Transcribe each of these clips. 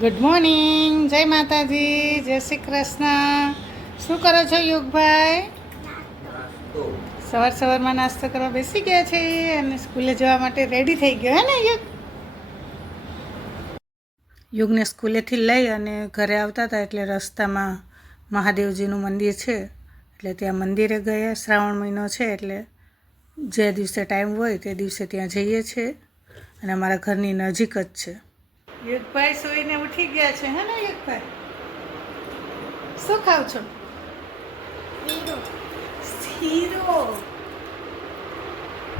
Good morning, જય માતાજી, જય શ્રી કૃષ્ણ. શું કરો છો યુગભાઈ? સવારમાં નાસ્તો કરવા બેસી ગયા છે અને સ્કૂલે જવા માટે રેડી થઈ ગયો હે ને યુગને સ્કૂલેથી લઈ અને ઘરે આવતા હતા એટલે રસ્તામાં મહાદેવજીનું મંદિર છે એટલે ત્યાં મંદિરે ગયા. શ્રાવણ મહિનો છે એટલે જે દિવસે ટાઈમ હોય તે દિવસે ત્યાં જઈએ છીએ અને અમારા ઘરની નજીક જ છે. યુગભાઈ સૂઈને ઉઠી ગયા છે હે ને યુગભાઈ? શું ખાવ છો? શીરો.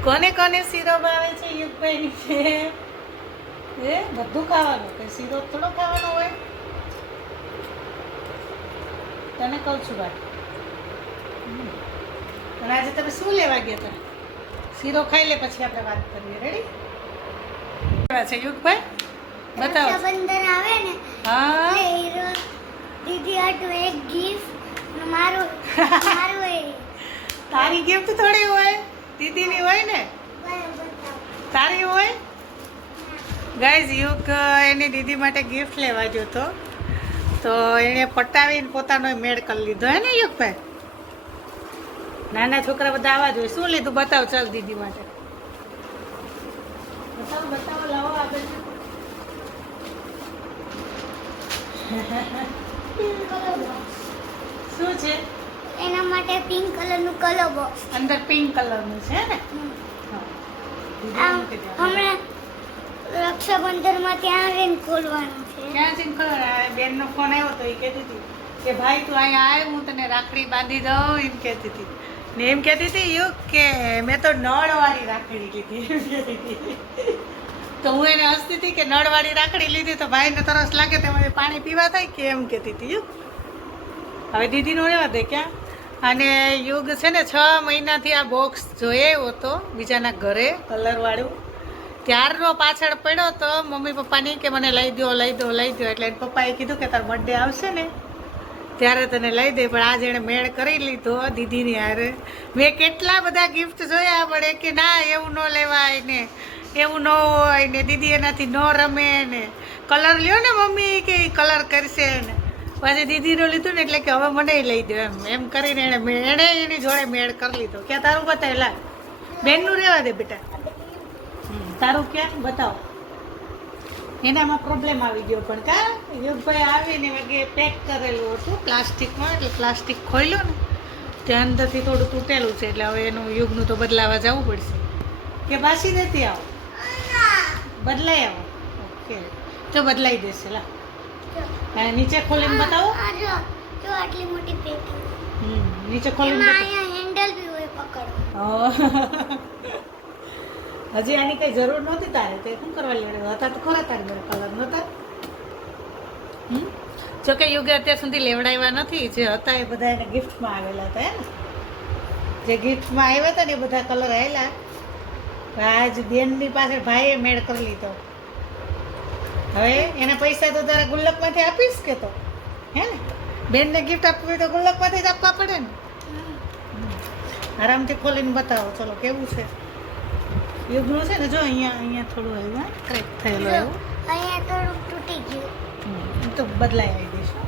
કોને કોને શીરો ભાવે છે યુગભાઈની છે? એ બધું ખાવાનું કે શીરો થોડો ખાવાનો હોય? તને કહું છું ભાઈ. પણ આજે તમે શું લેવા ગયા હતા? શીરો ખાઈ લે પછી આપણે વાત કરીએ. રેડી? છે યુગભાઈ બતાવો. રક્ષાબંધન આવે ને હા હીરો દીદી આટલું એક ગિફ્ટ મારું એ તારી ગિફ્ટ થોડી હોય, દીદીની હોય ને. તારી હોય. ગાઈઝ યુગ એની દીદી માટે ગિફ્ટ લેવા ગયો તો એણે પટાવીને પોતાનો મેળ કરી લીધો હે ને યુગભાઈ? નાના છોકરા બધા આવા જોઈએ. શું લીધું બતાવો ચાલ દીદી માટે. બતાવો લાવો આગળ. શું છે એના માટે પિંક કલરનું કલર બોક્સ. અંદર? પિંક કલરનું છે ને? હમણાં રક્ષાબંધનમાં ત્યાં આવીને ખોલવાનું છે. ક્યાં જઈને ખબર? બેનનો ફોન આવ્યો તો એ કહેતી હતી કે ભાઈ તું અહીંયા આવ, હું તને રાખડી બાંધી દઉં એમ કહેતી હતી. ને એમ કહેતી હતી યુગ કે મેં તો નળવાળી રાખડી લીધી એમ કહેતી હતી. તો હું એને હસતી હતી કે નળવાળી રાખડી લીધી તો ભાઈને તરસ લાગે તેમાંથી પાણી પીવા થાય કે એમ કહેતી હતી યુગ. હવે દીદીનો રહેવા દે ક્યાં. અને યુગ છે ને 6 મહિનાથી આ બોક્સ જોયો હતો બીજાના ઘરે કલરવાળું. ત્યારનો પાછળ પડ્યો તો મમ્મી પપ્પાની કે મને લઈ દો એટલે એને પપ્પાએ કીધું કે તારો બર્થડે આવશે ને ત્યારે તને લઈ દે. પણ આજે એણે મેળ કરી લીધો દીદીની હારે. મેં કેટલા બધા ગિફ્ટ જોયા પડે કે ના એવું ન લેવાય ને એવું ન હોય ને દીદી એનાથી ન રમે ને કલર લ્યો ને મમ્મી કે કલર કરશે ને પછી દીદીનું લીધું ને એટલે કે હવે મને લઈ દો એમ કરીને એણે એની જોડે મેળ કરી લીધો. ક્યાં તારું બતાવે? લા બેનનું રહેવા દે બેટા. તારું ક્યાં બતાવો. એનામાં પ્રોબ્લેમ આવી ગયો પણ કા યુગભાઈ આવીને વાગે પેક કરેલું હતું પ્લાસ્ટિકમાં એટલે પ્લાસ્ટિક ખોલ્યો ને ત્યાં અંદરથી થોડું તૂટેલું છે એટલે હવે એનું યુગનું તો બદલાવા જવું પડશે. કે પાછી નથી આવો? બદલાઈ આવો. ઓકે તો બદલાઈ દેશે. લા નીચે ખોલીને બતાવો. જો આટલી મોટી પેટી. નીચે ખોલીને અહીંયા હેન્ડલ બી હોય પકડવા. હજી આની કઈ જરૂર નહોતી તારે. તે શું કરવા લેવા હતા? તો ખરા તારી બધા કલર નહોતા. જોકે યુગે અત્યાર સુધી લેવડાવ્યા નથી. જે હતા એ બધા એને ગિફ્ટમાં આવેલા હતા હે ને. જે ગિફ્ટમાં આવ્યા હતા ને એ બધા કલર આવેલા. આજ બેનની પાસે ભાઈએ મેળ કરી લીધો. હવે એના પૈસા તો તારા ગુલ્લકમાંથી આપીશ કે તો હે ને? બેનને ગિફ્ટ આપવી હોય તો ગુલ્લકમાંથી જ આપવા પડે ને. આરામથી ખોલીને બતાવો. ચલો કેવું છે યુગનું છે ને? જો અહીંયા થોડું આવ્યું ક્રેક થયેલું એવું. અહીંયા થોડુંક તૂટી ગયું. તો બદલાઈ દઈશું.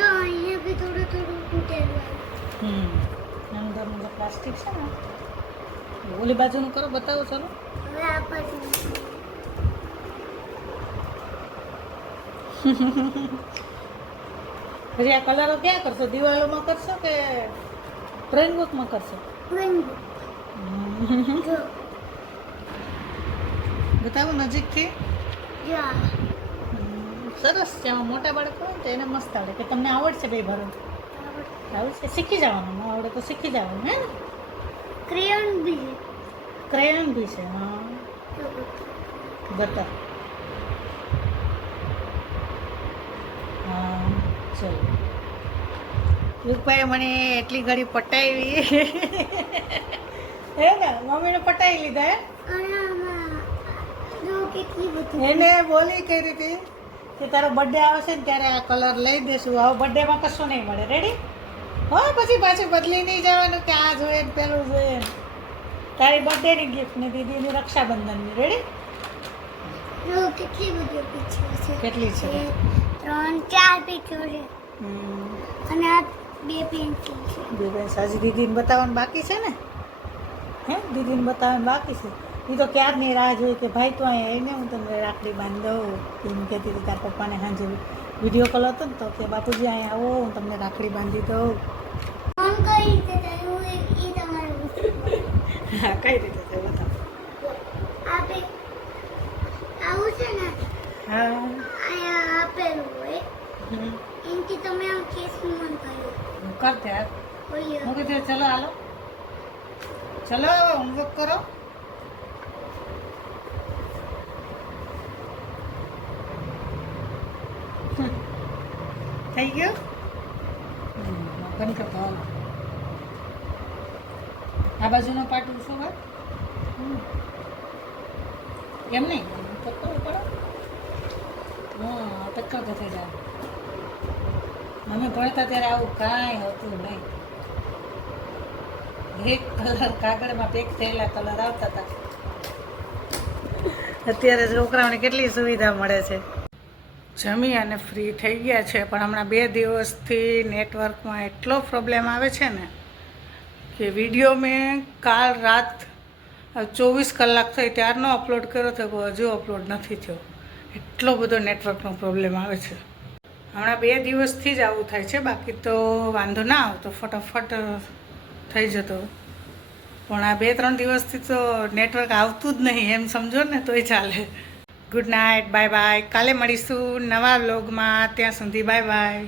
જો અહીંયા બી થોડું તૂટેલું આવ્યું. અંદર પ્લાસ્ટિક છે ને. ઓલી બાજુનું કરો બતાવો. ચલો હવે આ બાજુ હજી આ કલરો ક્યાં કરશો? દિવાલોમાં કરશો કે ડ્રોઈંગ બુકમાં કરશો? જો બતાવો નજીકથી. જો સરસ છે. આમાં મોટા બાળકો હોય ને તો એને મસ્ત આવડે. કે તમને આવડશે બે ભરવું? આવડશે. શીખી જવાનું. ન આવડે તો શીખી જવાનું હે ને. ક્રેયોન બી છે. હા બતાવ. હા ચલો. યુગભાઈ મને એટલી ઘડી પટાવી હે ને? મમ્મીને પટાવી લીધા હે. એને બોલી કઈ રીતે કે તારો બર્થડે આવશે ને ત્યારે આ કલર લઈ દેશું. હવે બર્થડેમાં કશું નહીં મળે. રેડી? હા પછી પાછું બદલી નહીં જવાનું કે આ જોઈએ ને પેલું જોઈએ. તારી બર્થડેની ગિફ્ટ ને દીદીની રક્ષાબંધનની. રેડી? જો કેટલી બધી પીછો છે. કેટલી છે? 3 4 પીછો છે હમ. અને આ 2 પેન્સિલ છે. બે બેન હજી દીદીને બતાવવાનું બાકી છે ને? હે દીદીને બતાવવાનું બાકી છે? એ તો ક્યારની રાહ જોઈ કે ભાઈ તું અહીંયા આવીને હું તમને રાખડી બાંધી દઉં એમ કહેતી હતી. તાર પપ્પાને સાંજે વિડીયો કોલ હતો ને તો કે બાપુજી અહીંયા આવો હું તમને રાખડી બાંધી દઉં. ફોન કઈ રીતે થાય હું એ તમારે પૂછવું. હા કઈ રીતે છે બતાવો. આપે આવું છે ને હા અહીંયા આપેલું હોય હમ. એનથી તમે આમ કેસમાં કર્યું કર ત્યાર હોય હું કીધું ચલો હાલો ચલો હોમવર્ક કરો. થઈ ગયું બંધ કરતો હાલો. આ બાજુનો પાર્ટ શું હોય એમ નહીં તો કરવું પડે. હા ટક્કર તો થઈ જાય. અમે ભણતા ત્યારે આવું કાંઈ હતું નહીં. એક કલર કાગળમાં પેક થયેલા કલર આવતા હતા. અત્યારે છોકરાઓને કેટલી સુવિધા મળે છે. જમી અને ફ્રી થઈ ગયા છે પણ હમણાં 2 દિવસથી નેટવર્કમાં એટલો પ્રોબ્લેમ આવે છે ને કે વિડીયો મેં કાલ રાત 24 કલાક થઈ ત્યારનો અપલોડ કર્યો તો હજુ અપલોડ નથી થયો. એટલો બધો નેટવર્કનો પ્રોબ્લેમ આવે છે. હમણાં 2 દિવસથી જ આવું થાય છે બાકી તો વાંધો ના આવતો ફટાફટ થઈ જતો. પણ આ 2-3 દિવસથી તો નેટવર્ક આવતું જ નહીં એમ સમજો ને તોય ચાલે. Good night bye bye. કાલે મળીશું નવા વ્લોગમાં. ત્યાં સુધી બાય બાય.